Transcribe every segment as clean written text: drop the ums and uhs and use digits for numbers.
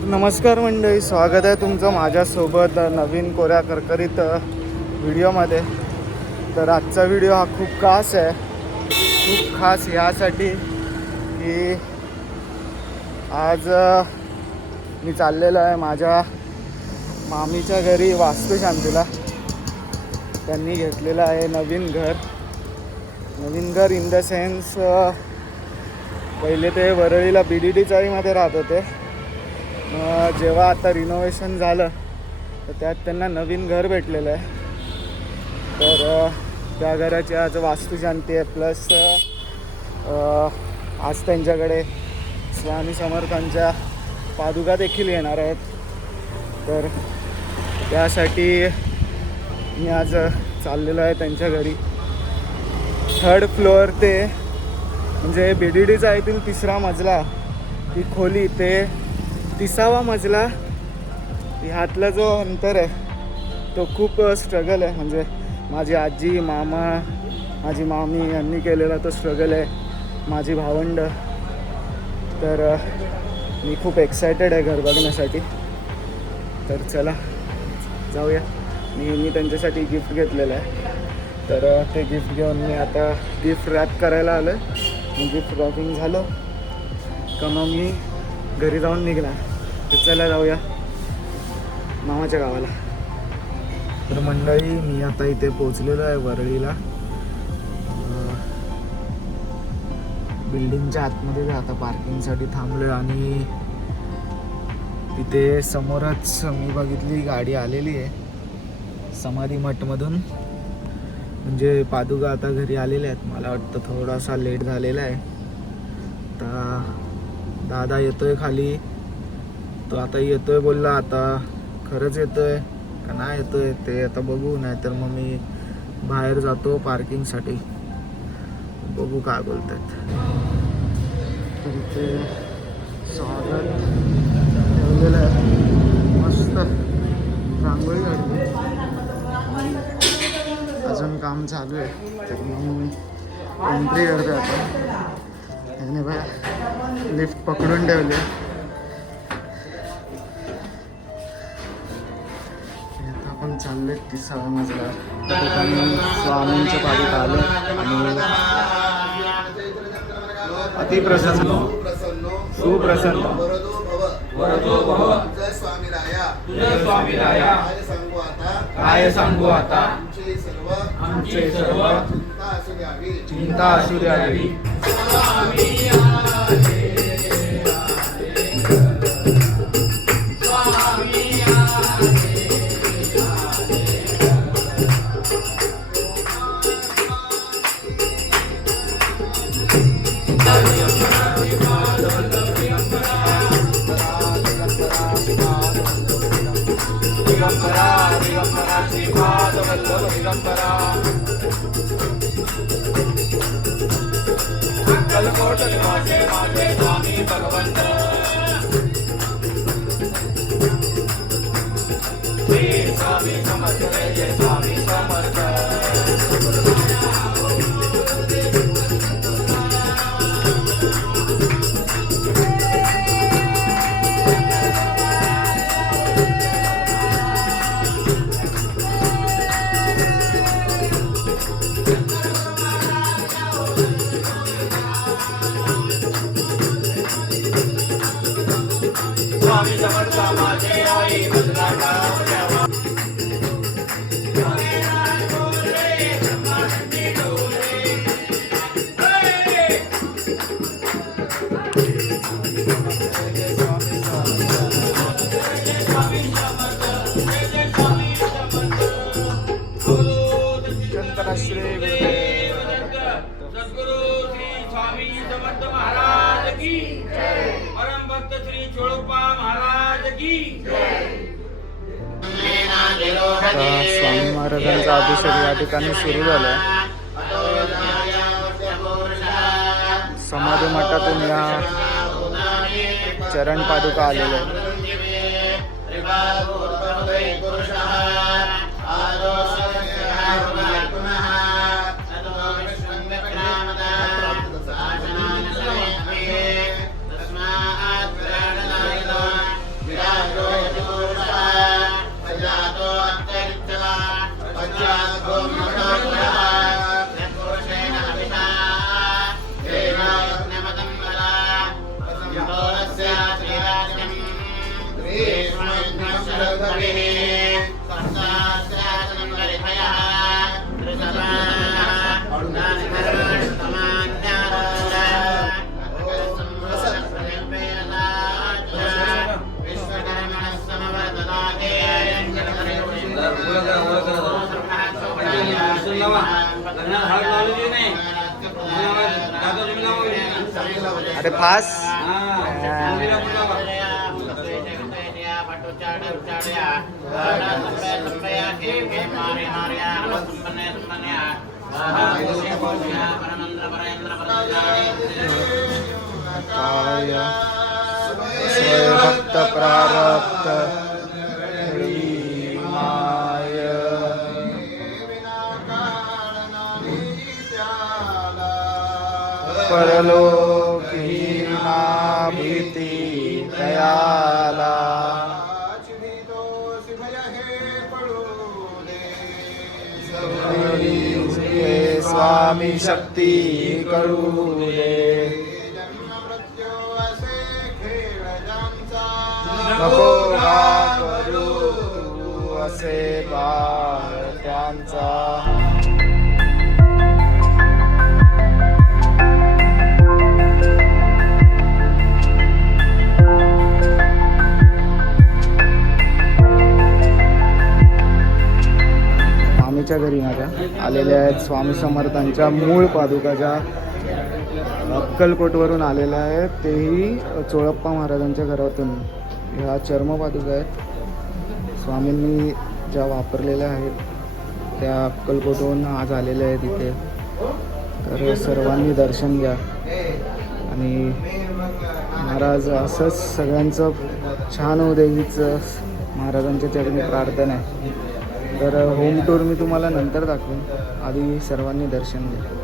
तर नमस्कार मंडळी, स्वागत आहे तुमचं माझ्यासोबत नवीन कोऱ्या करकरीत व्हिडिओमध्ये. तर आजचा व्हिडिओ हा खूप खास आहे. खूप खास यासाठी की आज मी चाललेलो आहे माझ्या मामीच्या घरी वास्तुशांतीला. त्यांनी घेतलेलं आहे नवीन घर इन द सेन्स पहिले ते वरळीला BDD चाळीमध्ये राहत होते. जेव्हा आता रिनोव्हेशन झालं तर त्यात त्यांना नवीन घर भेटलेलं आहे. तर त्या घराची आज वास्तुशांती आहे. प्लस आज त्यांच्याकडे स्वामी समर्थांच्या पादुका देखील येणार आहेत. तर त्यासाठी मी आज चाललेलो आहे त्यांच्या घरी. 3rd फ्लोअर ते म्हणजे BDD चाळीतील 3रा मजला ती खोली ते 30वा मजला ह्यातला जो अंतर आहे तो खूप स्ट्रगल आहे. म्हणजे माझी आजी, मामा, माझी मामी यांनी केलेला तो स्ट्रगल आहे. माझी भावंड. तर मी खूप एक्सायटेड आहे घर बघण्यासाठी. तर चला जाऊया. मी त्यांच्यासाठी गिफ्ट घेतलेलं आहे. तर ते गिफ्ट घेऊन मी आता गिफ्ट रॅप करायला आलो आहे. गिफ्ट रॅपिंग झालं का मग मी घरी जाऊन निघणार. तर चला जाऊया मामाच्या गावाला. तर मंडळी, मी आता इथे पोचलेलो आहे वरळीला. बिल्डिंगच्या आतमध्ये आता पार्किंगसाठी थांबलो आणि तिथे समोरच मी बघितली गाडी आलेली आहे समाधी मठमधून. म्हणजे पादुका आता घरी आलेल्या आहेत. मला वाटतं थोडासा लेट झालेला आहे. आता दादा येतोय खाली. तो आता येतोय बोलला. आता खरंच येतोय का नाही येतोय ते आता बघू. नाहीतर मग मी बाहेर जातो पार्किंगसाठी. बघू काय बोलतात. तर इथे स्वागत ठेवलेलं आहे. मस्त रांगोळी काढली. अजून काम चालू आहे. तर मी एंट्री करतो आता. त्याने बघा लिफ्ट पकडून ठेवले. आता आपण चालले 30वा मजला. त्या ठिकाणी स्वामींच्या पादुका आले आणि अतिप्रसन्न सुप्रसन्न जय स्वामी राया काय सांगू आता आमचे सर्व चिंता असू द्यावी. माझे स्वामी भगवंत स्वामी समर्थ जय स्वामी समर्थ. स्वामी समर्थ माझे आई मजला गाव. सद्गुरु श्री स्वामी समर्थ महाराज की जय. परम भक्त श्री चोळप्पा महाराज की जय. स्वामी महाराजांचा अभिषेक या ठिकाणी सुरू झालाय. समाधी मठातून या चरण पादुका आलेल्या आहेत. अरे फास भक्त प्रारब्ध माय परलोकी भीती दयाला स्वामी शक्ती करू दे नको करू तू असे बाळ त्यांचा स्वामीच्या घरी माझ्या आलेल्या आहेत स्वामी समर्थांच्या मूळ पादुकाच्या अक्कलकोटवरून आलेल्या आहेत, तेही चोळप्पा महाराजांच्या घरातून. ह्या चर्म पादुका आहेत स्वामींनी ज्या वापरलेल्या आहेत त्या अक्कलकोटवरून आज आलेल्या आहेत इथे. तर सर्वांनी दर्शन घ्या आणि महाराज असंच सगळ्यांचं छान होऊ दे हीच महाराजांच्या चरणी प्रार्थना आहे. तर होम टूर मी तुम्हाला नंतर दाखवेन, आधी सर्वांनी दर्शन घ्या.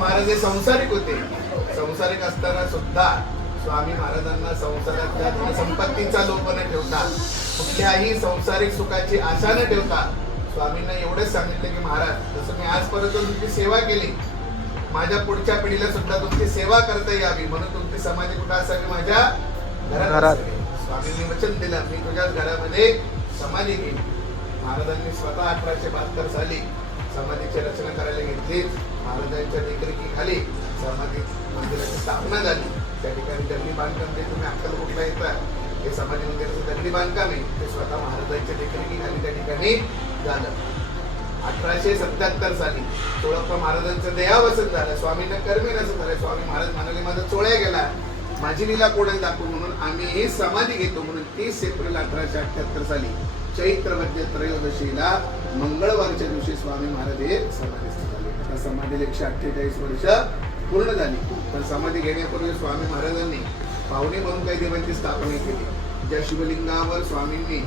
महाराज हे संसारिक होते. संसारिक असताना सुद्धा स्वामी महाराजांना संसारातल्या संपत्तीचा लोभ न ठेवता, कुठल्याही संसारिक सुखाची आशा न ठेवता स्वामींना एवढंच सांगितलं की महाराज, जसं मी आजपर्यंत तुमची सेवा केली, माझ्या पुढच्या पिढीला सुद्धा तुमची सेवा करता यावी म्हणून तुमची समाधी कुठं असावी? माझ्या घरात. स्वामींनी वचन दिलं, मी तुझ्याच घरामध्ये समाधी केली. महाराजांनी स्वतः 1872 साली समाधीची रचना करायला घेतली. महाराजांच्या देखरेखीखाली समाधी मंदिराची स्थापना झाली. त्या ठिकाणी दगडी बांधकाम, ते तुम्ही अक्कलकोटला येता हे समाधी मंदिराचं दगडी बांधकाम आहे, ते स्वतः महाराजांच्या देखरेखीखाली त्या ठिकाणी झालं. 1877 साली चोळप्पा महाराजांचं देहावसन झालं. स्वामींना कर्मी नसं झालं. स्वामी महाराज म्हणाले, माझा चोळ्या गेला, माझी लीला कोणाला दाखवू म्हणून आम्ही ही समाधी घेतो. म्हणून 30 एप्रिल 1878 साली चैत्र मध्य त्रयोदशीला मंगळवारच्या दिवशी स्वामी महाराज हे समाधीस्थ झाले. आता समाधीला 148 वर्ष पूर्ण झाली. पण समाधी घेण्यापूर्वी स्वामी महाराजांनी पाहुणे म्हणून काही देवांची स्थापना केली. ज्या शिवलिंगावर स्वामींनी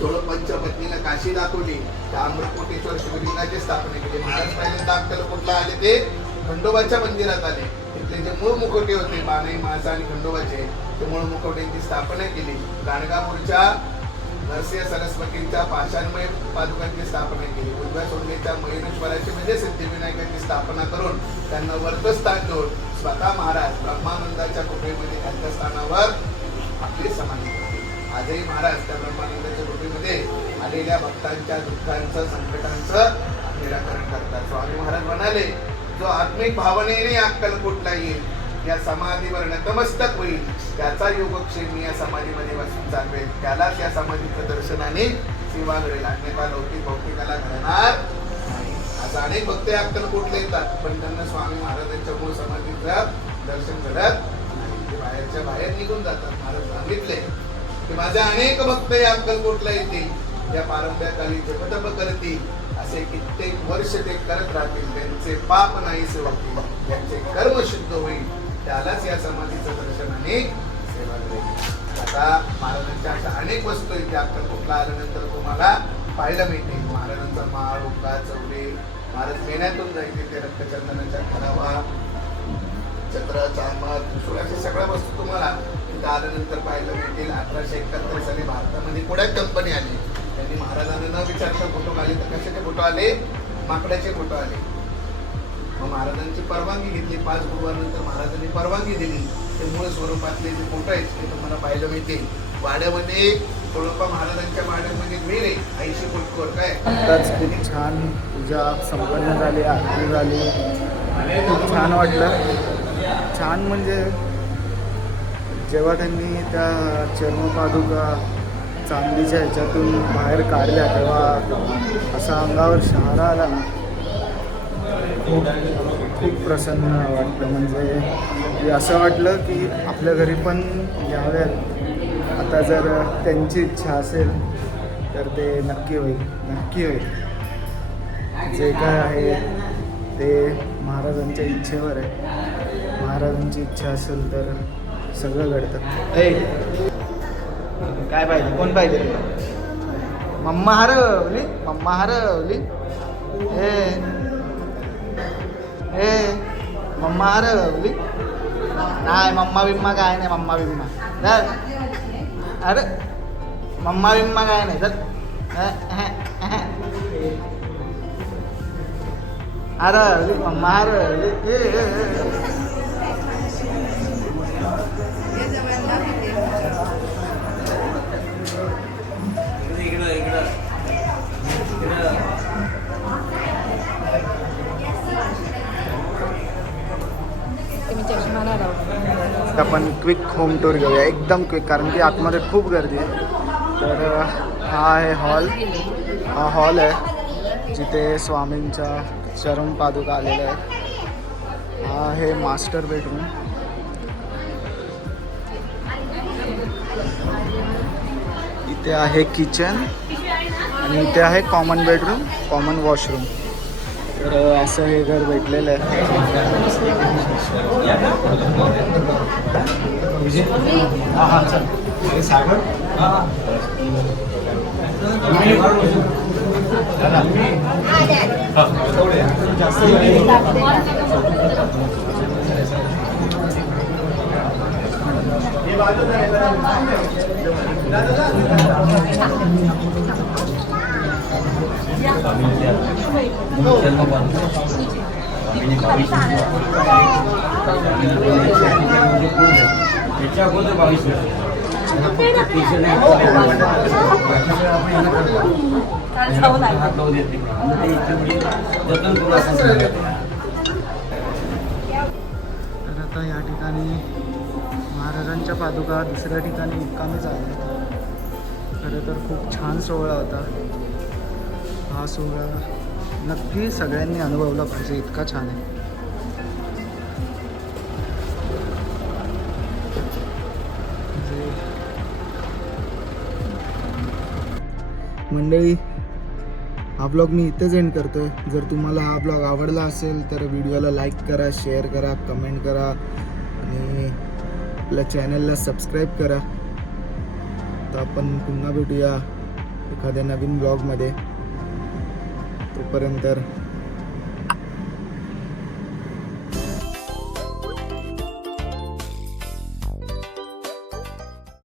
चोळप्पांच्या पत्नीला काशी दाखवली, त्या अमृतकोटेश्वर शिवलिंगाची स्थापना केली. महाराज पहिल्यांदा अक्कलकोटला आले, ते खंडोबाच्या मंदिरात आले. तिथले जे मूळ मुखवटे होते, बानाई मासा आणि खंडोबाचे, ते मूळ मुखवट्यांची स्थापना केली. गाणगापूरच्या नरसिंह सरस्वतींच्या पाषाणमय पादुकांची स्थापना केली. उजव्या सोंडेच्या मयूरेश्वराची म्हणजे सिद्धिविनायकाची स्थापना करून त्यांना वरदस्थान देऊन स्वतः महाराज ब्रह्मानंदाच्या गुफेमध्ये त्यांच्या स्थानावर आपली समाधी केली. आजही महाराज त्या ब्रह्मानंदाच्या कुटीमध्ये आलेल्या भक्तांच्या दुःखांचं संकटांचं निराकरण करतात. स्वामी महाराज म्हणाले, जो आत्मिक भावनेने अक्कलकोटला येईल, या समाधीवर नतमस्तक होईल, त्याचा योगक्षेम मी या समाधीमध्ये बसून चालवेल, त्यालाच या समाधीचं दर्शनाने सेवा घडेल, अन्यथा लौकिक भौतिकाला घडणार नाही. असं अनेक भक्त अक्कलकोटला येतात, पण त्यांना स्वामी महाराजांच्या मूळ समाधीचं दर्शन घडत नाही. ते बाहेरच्या बाहेर निघून जातात. महाराज सांगितले की माझे अनेक भक्त या अक्कलकोटला येतील, या पारंब्याखाली जपतप करतील, असे कित्येक वर्ष ते करत राहतील, त्यांचे पाप नाहीसे होतील, त्यांचे कर्म शुद्ध होईल, त्यालाच या समाधीचं दर्शनाने सेवा घडेल. आता महाराजांच्या अशा अनेक वस्तू आहेत त्या अक्कलकोटला आल्यानंतर तुम्हाला पाहायला मिळते. महाराजांचा माळ, हुक्का, चवले, महाराज मेण्यातून जायचे ते रक्तचंदनाच्या खरावा, चक्र, चांबार, त्रिशूळ अशा सगळ्या वस्तू तुम्हाला तिथं आल्यानंतर पाहायला मिळतील. 1871 साली भारतामध्ये पुण्यात कंपनी आली. त्यांनी महाराजांना न विचारता फोटो आले, तर कशाचे फोटो आले? माकडाचे फोटो आले. मग महाराजांची परवानगी घेतली. 5 गुरुवारनंतर महाराजांनी परवानगी दिली. ते मूळ स्वरूपातले जे फोटो आहेत ते तुम्हाला पाहायला मिळतील. वाड्यामध्ये चोळप्पा महाराजांच्या वाड्यामध्ये मिळे 80 फूटवर काय आत्ताच खूप छान पूजा संपन्न झाली, आरती झाली, खूप छान वाटलं. छान म्हणजे जेव्हा त्यांनी त्या चर्मपादुका चांदीच्या ह्याच्यातून बाहेर काढल्या तेव्हा असा अंगावर शहारा आला. खूप प्रसन्न वाटलं. म्हणजे की असं वाटलं की आपल्या घरी पण याव्यात. आता जर त्यांची इच्छा असेल तर ते नक्की होईल, नक्की होईल. जे काय आहे ते महाराजांच्या इच्छेवर आहे. महाराजांची इच्छा असेल तर सगळं घडतं. ए काय पाहिजे? कोण पाहिजे? मम्मा हरवली, मम्मा हरवली. ए मम्मा हरवली. नाही मम्मा बिम्मा काय नाही, मम्मा बिम्मा तर अरे मम्मा बिम्मा काय नाही तर हरवली, मम्मा हरवली. आपण क्विक होम टूर घेऊया, एकदम क्विक, कारण की आतमध्ये खूप गर्दी आहे. तर हा आहे हॉल. हा हॉल आहे जिथे स्वामींच्या चरणपादुका आलेल्या आहेत. हा आहे मास्टर बेडरूम. इथे आहे किचन आणि इथे आहे कॉमन बेडरूम, कॉमन वॉशरूम. तर असं हे घर भेटलेलं आहे. तर आता या ठिकाणी महाराजांच्या पादुका दुसऱ्या ठिकाणी मुक्कामी झाल्या. खरं तर खूप छान सोहळा होता. हा सोहळा नक्की सगळ्यांनी अनुभवला पाहिजे, इतका छान आहे. मंडळी, हा ब्लॉग मी इथेच एंड करतो आहे. जर तुम्हाला हा ब्लॉग आवडला असेल तर व्हिडिओला लाईक करा, शेअर करा, कमेंट करा आणि आपल्या चॅनलला सबस्क्राईब करा. तर आपण पुन्हा भेटूया एखाद्या नवीन ब्लॉगमध्ये. तोपर्यंत